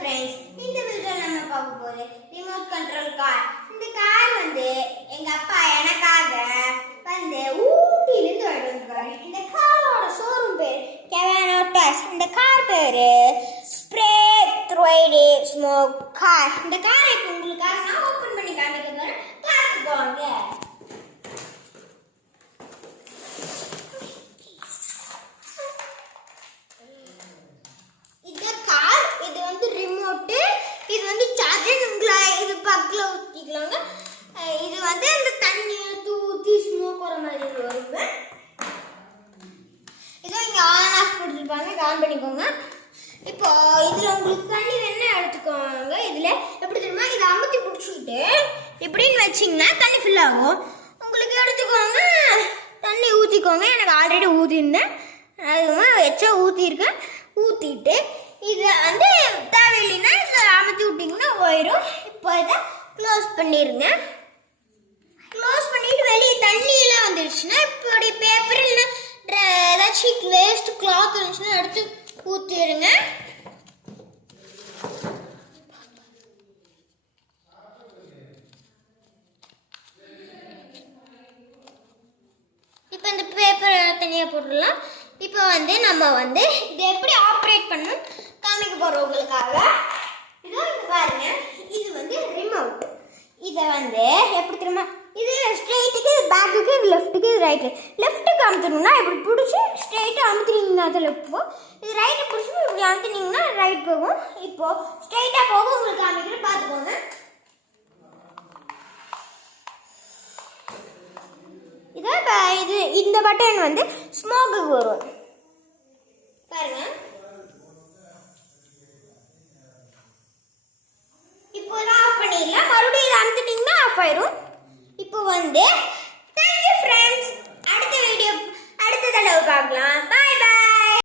Friends இந்த வீடியோல நம்ம பார்க்க போறது ரிமோட் கண்ட்ரோல் கார். இந்த கார் வந்து எங்க அப்பா எனக்காக வந்து ஊட்டில இருந்து எடுத்துட்டாரு. இந்த காரோட ஷோரூம் பேர் கெவானோ டாய்ஸ். இந்த கார் பேரு ஸ்ப்ரே 3D ஸ்மோக் கார். இந்த காரை இப்போ உங்களுக்காக நான் ஓபன் பண்ணி காமிக்க போறேன். பாத்துக்கோங்க. இது வந்து சார்ஜர் உங்களை இது பக்கல ஊத்திக்கலாங்க. இது வந்து அந்த தண்ணி ஊத்தி ஸ்மோக் வர மாதிரி வருங்க. இதோ இங்க ஆன் ஆஃப் கொடுத்துருப்பாங்க, ஆன் பண்ணிக்கோங்க. இப்போ இதுல உங்களுக்கு தண்ணி வேணா எடுத்துக்கோங்க. இதுல எப்படி தெரியுமா, இதை அமுத்தி பிடிச்சிக்கிட்டு இப்படின்னு வச்சிங்கன்னா தண்ணி ஃபில் ஆகும். உங்களுக்கு எடுத்துக்கோங்க, தண்ணி ஊற்றிக்கோங்க. எனக்கு ஆல்ரெடி ஊற்றிருந்தேன், அதுமா வச்சா ஊற்றிருக்கேன். ஊற்றிட்டு இதை வந்து தேவையில்லைன்னா இதை அமுத்தி விட்டிங்கன்னா போயிடும். இப்போ இதை க்ளோஸ் பண்ணிடுங்க. க்ளோஸ் பண்ணிட்டு வெளியே தண்ணியெல்லாம் வந்துடுச்சுன்னா இப்படி பேப்பர் இல்லை ஏதாச்சும் வேஸ்ட் கிளாத் இருந்துச்சுன்னா எடுத்து ஊற்றிடுங்க. இப்போ இந்த பேப்பர் தனியாக போட்டுடலாம். இப்போ வந்து நம்ம வந்து இதை எப்படி ஆப்ரேட் பண்ணணும் காமிக்க போறோம் உங்களுக்காக. இதோ இங்க பாருங்க, இது வந்து ரிமோட். இதை வந்து எப்படி தெரியுமா, இது ஸ்ட்ரைட்டுக்கு, பேக்குக்கு, லெஃப்ட்டுக்கு, ரைட்டு. லெஃப்ட்டுக்கு அமுத்தணும்னா இப்படி பிடிச்சி ஸ்ட்ரைட்டாக அமுத்துனீங்கன்னா அது லெஃப்ட் போகும். இது ரைட்டை பிடிச்சி இப்படி அமுத்துனீங்கன்னா ரைட் போகும். இப்போ ஸ்ட்ரைட்டாக போகும், உங்களுக்கு காமிக்கிறேன், பார்த்துக்கோங்க. இதோ இது இந்த பட்டன் வந்து ஸ்மோக்குக்கு வரும் பாருங்க. இப்போ ஆஃப் பண்ணிடலாம். மறுபடியும் இதை அமுத்திட்டீங்கன்னா ஆஃப் ஆயிரும். இப்போ வந்து தேங்க்யூ ஃப்ரெண்ட்ஸ். அடுத்த வீடியோ அடுத்த தடவை பார்க்கலாம்.